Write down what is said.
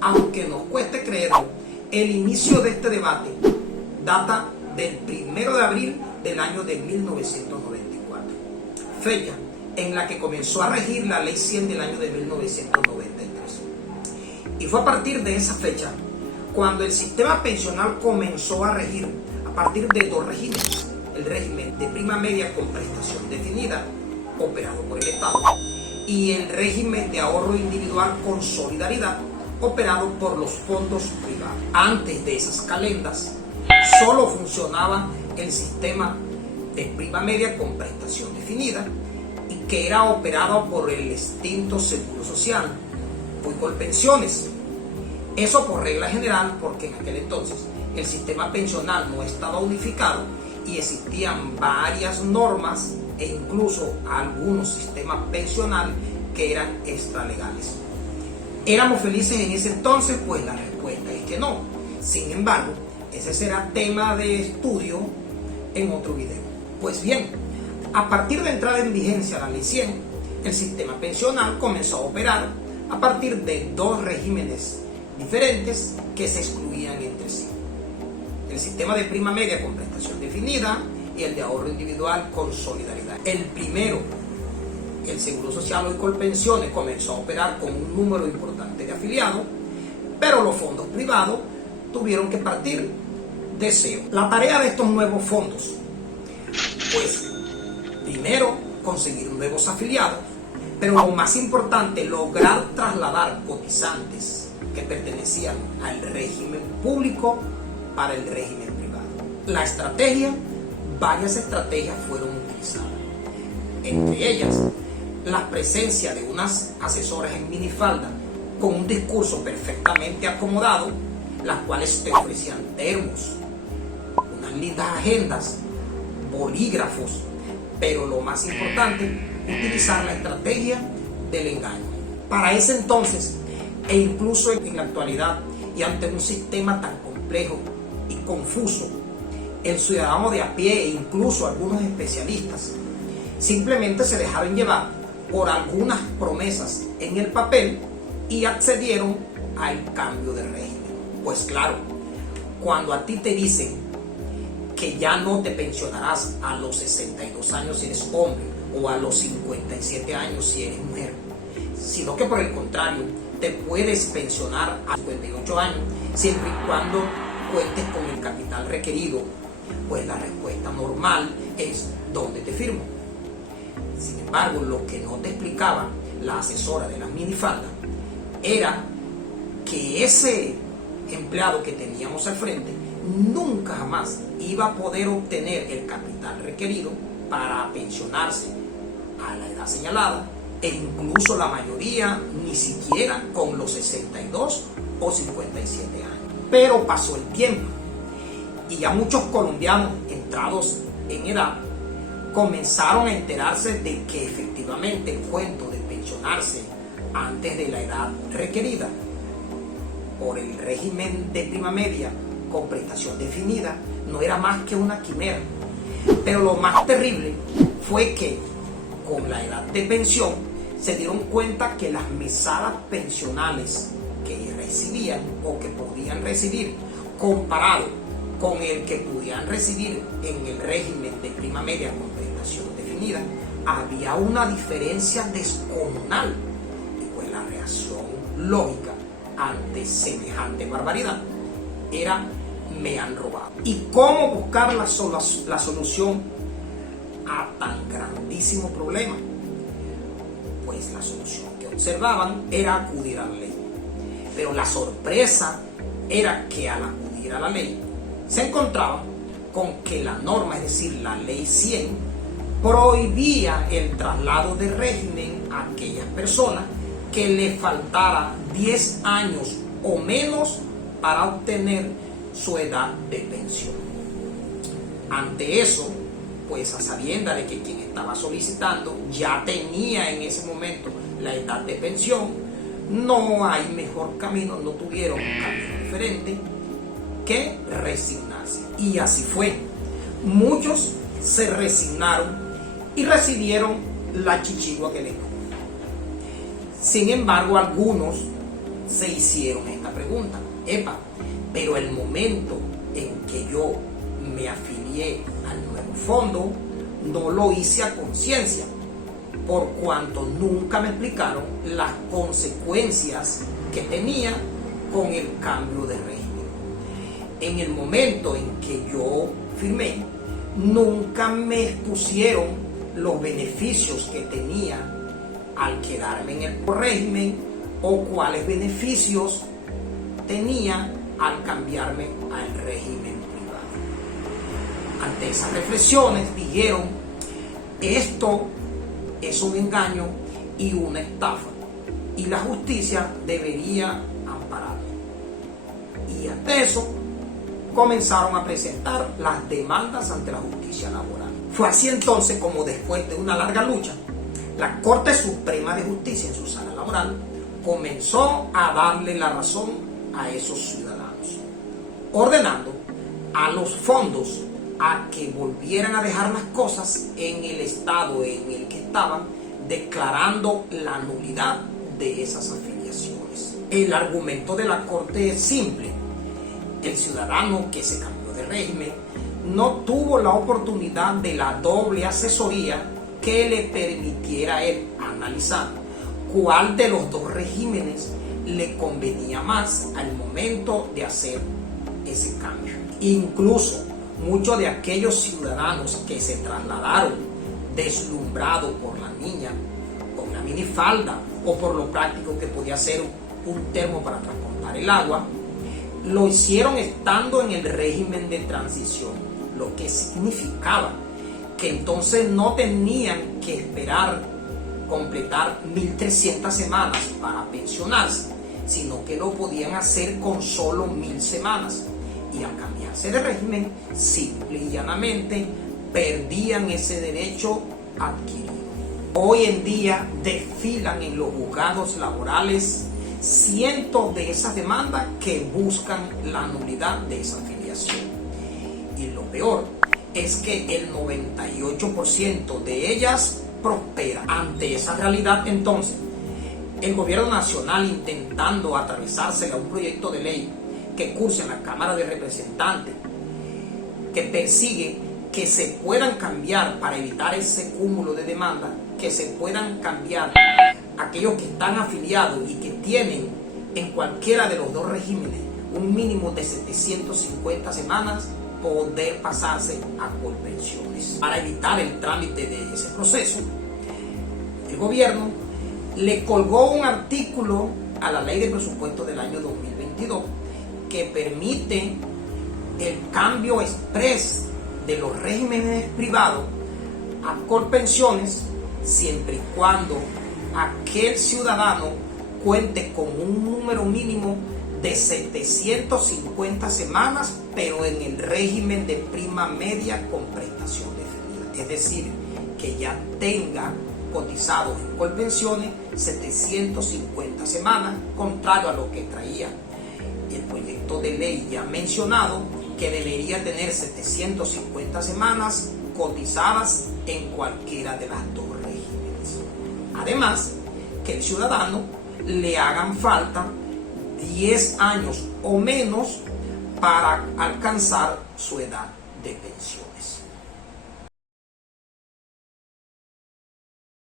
Aunque nos cueste creerlo, el inicio de este debate data del 1 de abril del año de 1994, fecha en la que comenzó a regir la Ley 100 del año de 1993. Y fue a partir de esa fecha cuando el sistema pensional comenzó a regir a partir de dos regímenes: el régimen de prima media con prestación definida, operado por el Estado, y el régimen de ahorro individual con solidaridad, operado por los fondos privados. Antes de esas calendas, solo funcionaba el sistema de prima media con prestación definida, y que era operado por el extinto Seguro Social, hoy Colpensiones. Eso por regla general, porque en aquel entonces el sistema pensional no estaba unificado y existían varias normas e incluso algunos sistemas pensionales que eran extralegales. ¿Éramos felices en ese entonces? Pues la respuesta es que no. Sin embargo, ese será tema de estudio en otro video. Pues bien, a partir de entrada en vigencia la Ley 100, el sistema pensional comenzó a operar a partir de dos regímenes diferentes que se excluían entre sí: el sistema de prima media con prestación definida y el de ahorro individual con solidaridad. El primero, el Seguro Social, hoy Colpensiones, comenzó a operar con un número importante de afiliados, pero los fondos privados tuvieron que partir de cero. La tarea de estos nuevos fondos, pues, primero, conseguir nuevos afiliados, pero lo más importante, lograr trasladar cotizantes que pertenecían al régimen público para el régimen privado. La estrategia, varias estrategias fueron utilizadas. Entre ellas, la presencia de unas asesoras en minifalda con un discurso perfectamente acomodado, las cuales te ofrecían termos, unas lindas agendas, bolígrafos, pero lo más importante, utilizar la estrategia del engaño. Para ese entonces, e incluso en la actualidad, y ante un sistema tan complejo y confuso, el ciudadano de a pie e incluso algunos especialistas simplemente se dejaron llevar por algunas promesas en el papel y accedieron al cambio de régimen. Pues claro, cuando a ti te dicen que ya no te pensionarás a los 62 años si eres hombre o a los 57 años si eres mujer, sino que por el contrario, te puedes pensionar a 58 años siempre y cuando cuentes con el capital requerido, pues la respuesta normal es: ¿dónde te firmo? Sin embargo, lo que no te explicaba la asesora de las minifaldas era que ese empleado que teníamos al frente nunca jamás iba a poder obtener el capital requerido para pensionarse a la edad señalada, e incluso la mayoría ni siquiera con los 62 o 57 años. Pero pasó el tiempo y ya muchos colombianos entrados en edad comenzaron a enterarse de que efectivamente el cuento de pensionarse antes de la edad requerida por el régimen de prima media con prestación definida no era más que una quimera. Pero lo más terrible fue que con la edad de pensión se dieron cuenta que las mesadas pensionales que recibían o que podían recibir, comparado con el que podían recibir en el régimen de prima media con prestación definida, había una diferencia descomunal. Y pues la reacción lógica ante semejante barbaridad era: me han robado. ¿Y cómo buscar la solución a tan grandísimo problema? Pues la solución que observaban era acudir a la ley. Pero la sorpresa era que al acudir a la ley se encontraban con que la norma, es decir, la Ley 100, prohibía el traslado de régimen a aquellas personas que le faltara 10 años o menos para obtener su edad de pensión. Ante eso, pues a sabienda de que quien estaba solicitando ya tenía en ese momento la edad de pensión, no hay mejor camino, no tuvieron un camino diferente que resignarse. Y así fue. Muchos se resignaron y recibieron la chichigua que les tocó. Sin embargo, algunos se hicieron esta pregunta: epa, pero el momento en que yo me afilié al nuevo fondo, no lo hice a conciencia, por cuanto nunca me explicaron las consecuencias que tenía con el cambio de régimen. En el momento en que yo firmé, nunca me expusieron los beneficios que tenía al quedarme en el régimen o cuáles beneficios tenía al cambiarme al régimen privado. Ante esas reflexiones dijeron: esto es un engaño y una estafa, y la justicia debería ampararlo. Y ante eso comenzaron a presentar las demandas ante la justicia laboral. Fue así entonces como, después de una larga lucha, la Corte Suprema de Justicia en su sala laboral comenzó a darle la razón a esos ciudadanos, ordenando a los fondos a que volvieran a dejar las cosas en el estado en el que estaban, declarando la nulidad de esas afiliaciones. El argumento de la Corte es simple: el ciudadano que se cambió de régimen no tuvo la oportunidad de la doble asesoría que le permitiera a él analizar cuál de los dos regímenes le convenía más al momento de hacer ese cambio. Incluso muchos de aquellos ciudadanos que se trasladaron deslumbrados por la niña con la minifalda o por lo práctico que podía ser un termo para transportar el agua, lo hicieron estando en el régimen de transición, lo que significaba que entonces no tenían que esperar completar 1.300 semanas para pensionarse, sino que lo podían hacer con solo 1.000 semanas. Y al cambiarse de régimen, simple y llanamente perdían ese derecho adquirido. Hoy en día desfilan en los juzgados laborales cientos de esas demandas que buscan la nulidad de esa afiliación. Y lo peor es que el 98% de ellas prospera. Ante esa realidad, entonces, el gobierno nacional, intentando atravesársela a un proyecto de ley que cursa en la Cámara de Representantes, que persigue que se puedan cambiar, para evitar ese cúmulo de demandas, que se puedan cambiar aquellos que están afiliados y que tienen en cualquiera de los dos regímenes un mínimo de 750 semanas, poder pasarse a colpensiones. Para evitar el trámite de ese proceso, el gobierno le colgó un artículo a la ley de presupuesto del año 2022 que permite el cambio express de los regímenes privados a colpensiones, siempre y cuando aquel ciudadano cuente con un número mínimo de 750 semanas, pero en el régimen de prima media con prestación definida. Es decir, que ya tenga cotizados en colpensiones 750 semanas, contrario a lo que traía el proyecto de ley ya mencionado, que debería tener 750 semanas cotizadas en cualquiera de las dos regímenes. Además, que el ciudadano le hagan falta 10 años o menos para alcanzar su edad de pensiones.